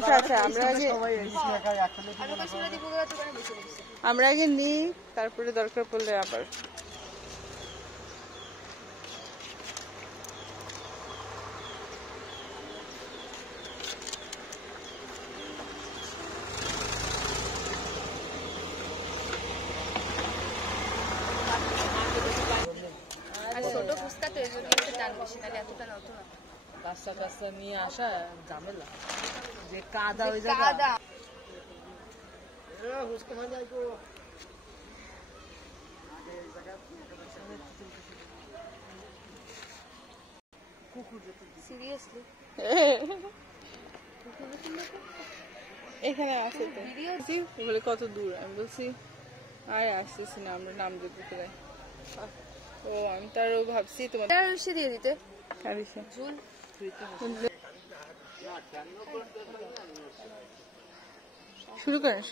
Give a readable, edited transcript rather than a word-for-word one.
আচ্ছা আচ্ছা আমরা আগে নিই, তারপরে দরকার পড়লে আবার। ছোট ফুচকা তো এই জন্য টান বেশি, নাহলে এতটা না হতো না। কাঁচা কাঁচা নিয়ে আসা ঝামেলা, যে কাদা হয়ে যাবে। কাদা সিরিয়াসলি এখানে আছে তো, বলে কত দূর, আমি বলছি আর আসতেছি না, আমরা নাম দেবো কোথায়। ও আমি তারও ভাবছি তোমার দিয়ে দিতে ঝুল। শুরু করেন।